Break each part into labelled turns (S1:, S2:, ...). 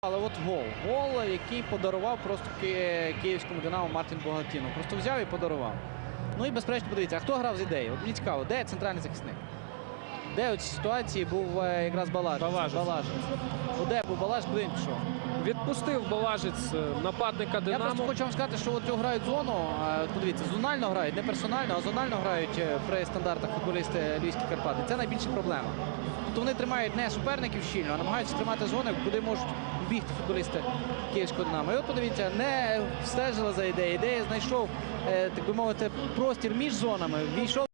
S1: Але от гол. Гол, який подарував просто київському Динамо Мартін Богатіну. Просто взяв і подарував. Ну і безперечно, подивіться, а хто грав з ідеєю? От мені цікаво, де центральний захисник? Де у цій ситуації був е, якраз Балажець?
S2: Балажець.
S1: Балажець. Де був Балажець, куди він пішов?
S2: Відпустив Балажець е, нападника
S1: Я просто
S2: Динамо.
S1: хочу вам сказати, що от грають зону. Подивіться, зонально грають, не персонально, а зонально грають е, при стандартах футболісти Львівські Карпати. Це найбільша проблема. Тобто вони тримають не суперників щільно, а намагаються тримати зони, куди можуть бігти футболісти Київського Динамо. І от подивіться, не стежили за ідеєю. Ідея знайшов, е, так би мовити, простір між зонами. Війшов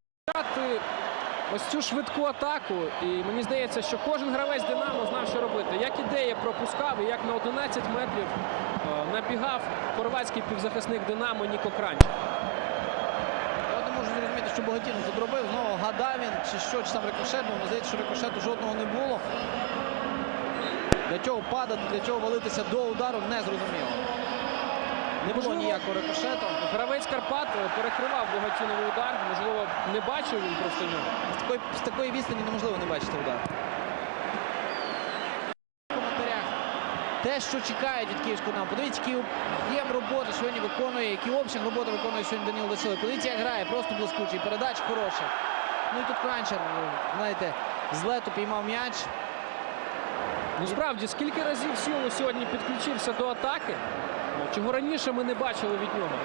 S2: ось цю швидку атаку. І мені здається, що кожен гравець Динамо знав, що робити. Як ідея пропускав, і як на 11 метрів е, набігав хорватський півзахисник Динамо Ніко Кранч.
S1: Я не можу зрозуміти, що Богатінов тут робив. Знову гадав він, чи що, чи там рикошет. Мені здається, що рикошету жодного не було. Для чого падати, для чого валитися до удару, не зрозуміло. Не було ніякого рикошету.
S2: Гравець Карпат е, перекривав Богатіновий удар. Можливо, не бачив він просто нього.
S1: З такої, з такої відстані неможливо не бачити удар. Те, що чекають від київського нам. Подивіться, який об'єм роботи сьогодні виконує, який обсяг роботи виконує сьогодні Данило Василик. Подивіться, як грає, просто блискучий. Передач хороша. Ну і тут Кранчер, знаєте, з лету піймав м'яч.
S2: Ну справді, скільки разів Сіло сьогодні підключився до атаки, чого раніше ми не бачили від нього.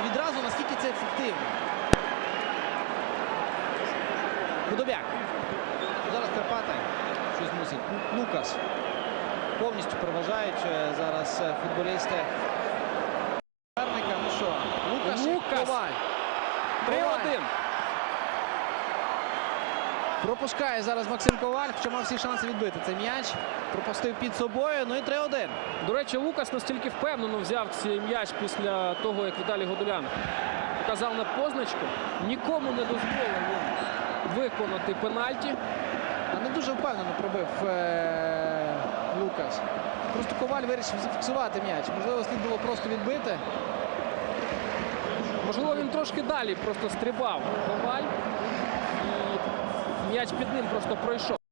S1: І відразу наскільки це ефективно. Худобяк. Зараз Карпати щось мусить. Лукас. Повністю переважають е, зараз е, футболісти. Ну що, Лукас, і
S2: Лукас.
S1: Коваль. Коваль.
S2: 3-1.
S1: Пропускає зараз Максим Коваль, хоча мав всі шанси відбити цей м'яч. Пропустив під собою. Ну і 3-1.
S2: До речі, Лукас настільки впевнено взяв цей м'яч після того, як Віталій Годулян показав на позначку. Нікому не дозволив виконати пенальті.
S1: А не дуже впевнено пробив е- Лукас. Просто Коваль вирішив зафіксувати м'яч. Можливо, слід було просто відбити.
S2: Можливо, він трошки далі просто стрибав Коваль. М'яч під ним просто пройшов.